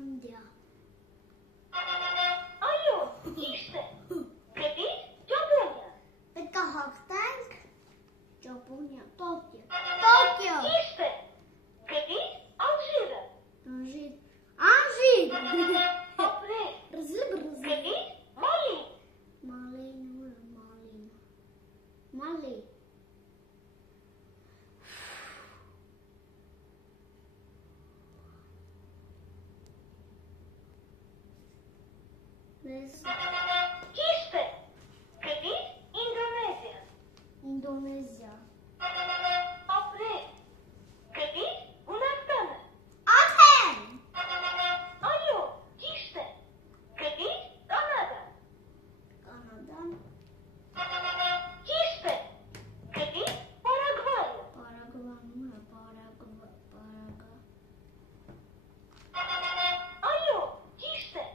Finlandia. Այո, ճիշտ է։ Գտիր Ճապոնիա։ Պետք է հաղթենք Ճապոնիա, Տոկիո։ Տոկիո։ Ճիշտ է։ Գտիր Ալժիրը։ Անժիր։ Ապրել։ Ռզիբ։ Գտիր Մալին։ Մալի։ Ճիշտ է։ Գտիր Ինդոնեզիա։ Ինդոնեզիա։ Ապրել։ Գտիր Հունաստանը։ Աթեն։ Այո, ճիշտ է։ Գտիր Կանադա։ Կանադան։ Ճիշտ է։ Գտիր Պարագվայը։ Այո, ճիշտ է։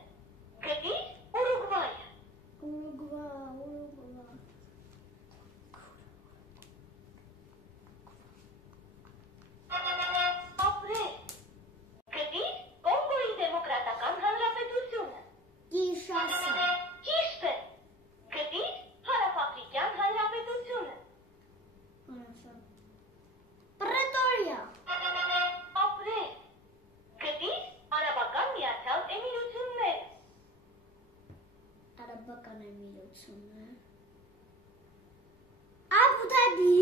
Գտիր Ուրուգվայը։ Ապրել։ Գտիր Կոնգոյի դեմոկրատական հանրապետությունը։ Կիշասա։ Ճիշտ է։ Գտիր Հարավաֆրիկյան հանրապետությունը։ Պրետորիա։ Ապրել։ Գտիր Արաբական Միացյալ Էմիրությունները։ Արաբական Էմիրություններ։ Աբու Դաբի։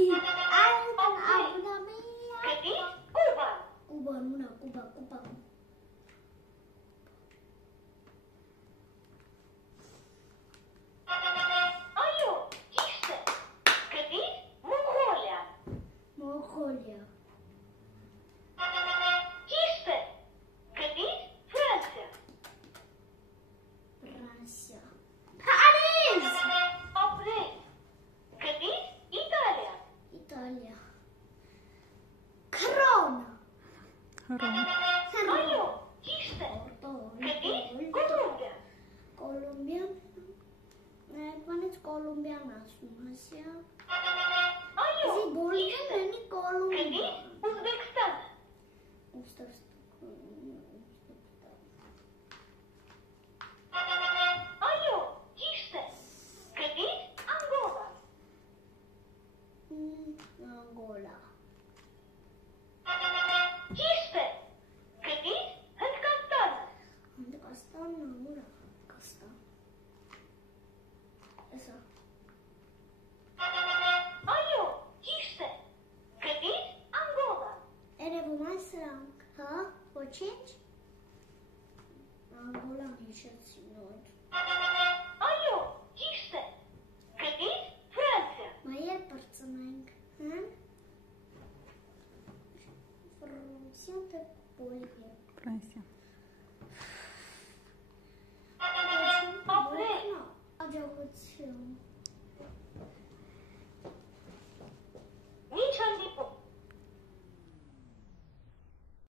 Գտիր Կուբան։ Կուբա։ Այո, ճիշտ է։ Գտիր Մոնղոլիա։ Մոնղոլիա։ Ճիշտ է։ Գտիր Ֆրանսիա։ Ֆրանսիա։ Փարիզ։ Ապրել։ Գտիր Իտալիա։ Իտալիա։ Քրոնա։ Այո, ճիշտ է։ Գտիր Կոլումբիա։ Կոլումբիան։ Ներկայից Կոլումբիան ասում հասյա։ Այո, Զի ճիշտ բոլորին է։ ունի Կոլումբիա։ Գտիր Ուզբեկստանը։ Այո, ճիշտ է։ Գտիր Անգոլա։ Անգոլա։ Ճիշտ է։ Գտիր Հնդկաստանը։ Հնդկաստանն ուրա։ Հնդկաստան։ Էսա։ Այո, ճիշտ է։ Գտիր Անգոլա։ Երևում են սրանք, հա, ոչինչ։ Անգոլան հիշեցի նոր։ Այո, ճիշտ է։ Գտիր Ֆրանսիա։ Մայեր պրծնենք, հա։ Ֆրանսիան թե Բոլիվիա։ Ֆրանսիա։